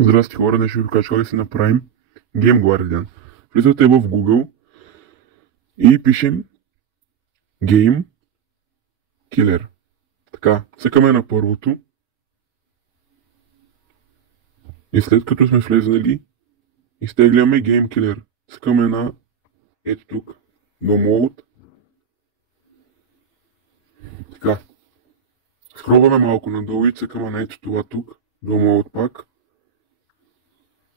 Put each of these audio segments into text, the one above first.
Здрасти хора, днес ще ви покажа как да си направим Game Guardian. Влизате в Google и пишем Game Killer. Така, цъкаме на първото. И след като сме влезнали, изтегляме Game Killer. Цъкаме на ето тук, Download. Така. Скробваме малко надолу и цъкаме на ето това тук, Download пак.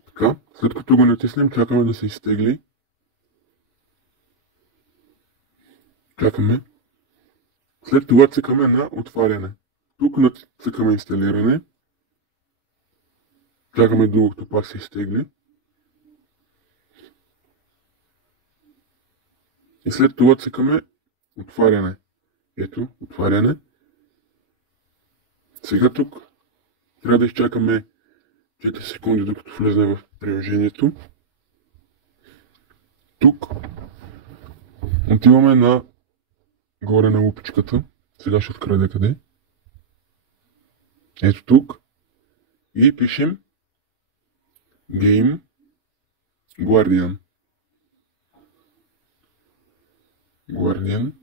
Така, след като го натиснем, чакаме да се изтегли. Чакаме. След това цъкаме на отваряне. Тук цъкаме инсталиране. Чакаме докато пак се изтегли. И след това цъкаме отваряне. Ето, отваряне. Сега тук трябва да изчакаме 4 секунди докато влезне в приложението. Тук отиваме на горе на лупичката. Сега ще открадя къде. Ето тук. И пишем Game Guardian. Guardian.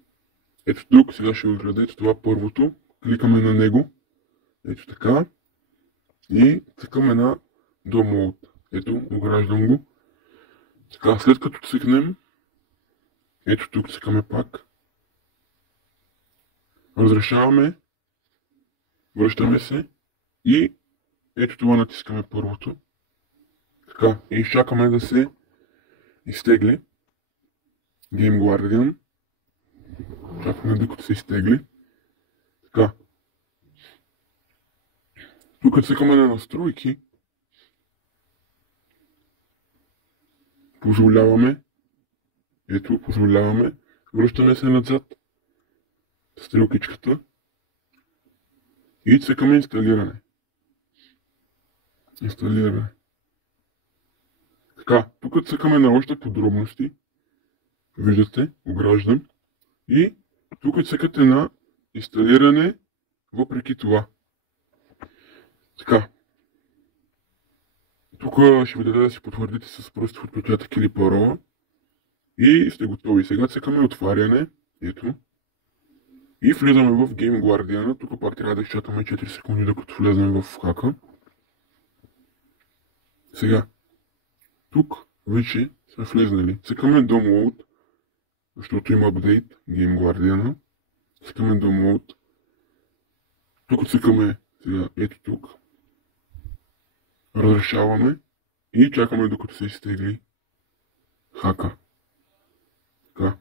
Ето тук, сега ще открадя това първото. Кликаме на него. Ето така. И цъкаме на Download. Ето, ограждам го. Така, след като цъкнем, ето тук цъкаме пак. Разрешаваме. Връщаме се. И ето това натискаме първото. Така, и изчакаме да се изтегли Game Guardian. Чакаме докато се изтегли. Така. Тук цъкаме на настройки. Позволяваме. Ето, позволяваме. Връщаме се назад. Стрелкичката. И цъкаме инсталиране. Инсталиране. Така, тук цъкаме на още подробности. Виждате, ограждам. И тук цъкате на инсталиране въпреки това. Така. Тук ще ви даде да си потвърдите с пръстов отпечатък или парола. И сте готови. Сега цъкаме отваряне. Ето. И влизаме в Game Guardian. Тук пак трябва да изчакаме 4 секунди, докато влезем в хака. Сега. Тук вече сме влезнали. Цъкаме Download, защото има апдейт Game Guardian. Цъкаме Download. Тук цъкаме сега ето тук. Разрешаваме и чакаме докато се изтегли хака. Така.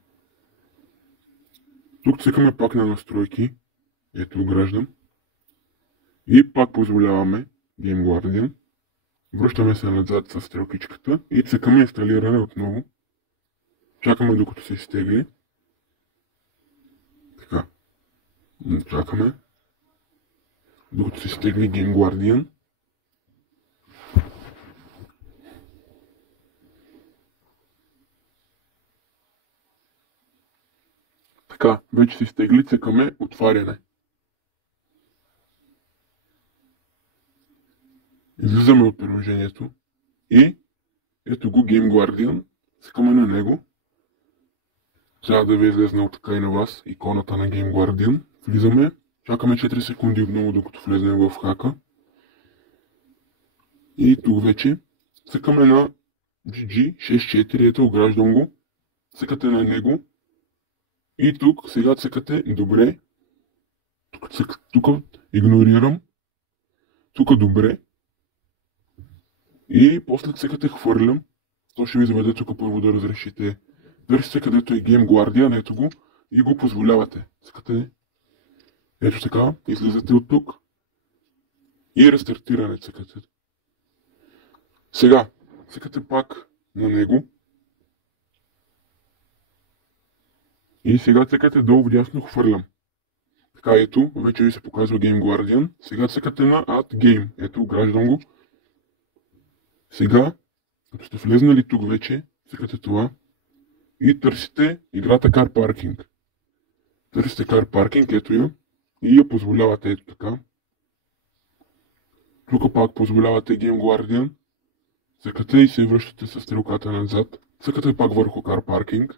Тук цъкаме пак на настройки. Ето ограждам. И пак позволяваме Game Guardian. Връщаме се назад с стрелкичката и цъкаме инсталиране отново. Чакаме докато се изтегли. Така. Чакаме. Докато се изтегли Game Guardian. Така, вече се изтегли, цъкаме отваряне. Излизаме от приложението и ето го Game Guardian, цъкаме на него. Трябва да ви излезне от така и на вас иконата на Game Guardian. Влизаме, чакаме 4 секунди отново докато влезем в хака. И тук вече цъкаме на GG64, ето ограждам го. Цъкате на него. И тук сега цъкате добре. Тук игнорирам. Тук добре. И после цъкате хвърлям. То ще ви заведе тук първо да разрешите. Търсите където е Game Guardian, ето го. И го позволявате. Цъкате. Ето така. Излизате от тук. И рестартиране цъкате. Сега. Цъкате пак на него. И сега цъкате долу вдясно хвърлям. Така ето, вече ви се показва Game Guardian. Сега цъкате на Add Game. Ето, ограждам го. Сега, като сте влезнали тук вече, цъкате това. И търсите играта Car Parking. Търсите Car Parking, ето я. И я позволявате ето така. Тук пак позволявате Game Guardian. Цъкате и се връщате с стрелката назад. Цъкате пак върху Car Parking.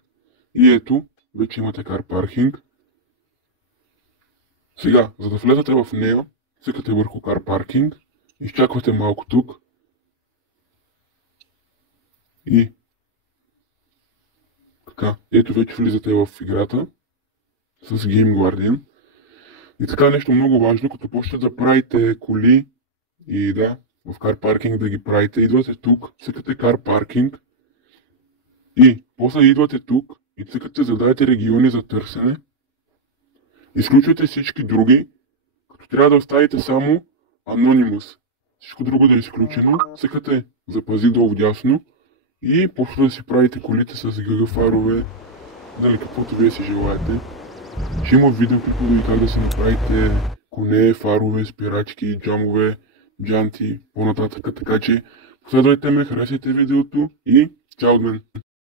И ето, вече имате Car Parking. Сега, за да влезете в нея, цъкате върху Car Parking. Изчаквате малко тук. И така, ето вече влизате в играта с Game Guardian. И така нещо много важно, като почнете да правите коли и да, в Car Parking да ги правите, идвате тук, цъкате Car Parking и после идвате тук и цъкате задайте региони за търсене. Изключвате всички други, като трябва да оставите само Anonymous. Всичко друго да е изключено, цъкате запази долу дясно и почвате да си правите колите с гигафарове, нали, каквото вие си желаете. Ще има видеоклипове как да си направите коне, фарове, спирачки, джамове, джанти, по-нататък, така че последвайте ме, харесайте видеото и чао от мен!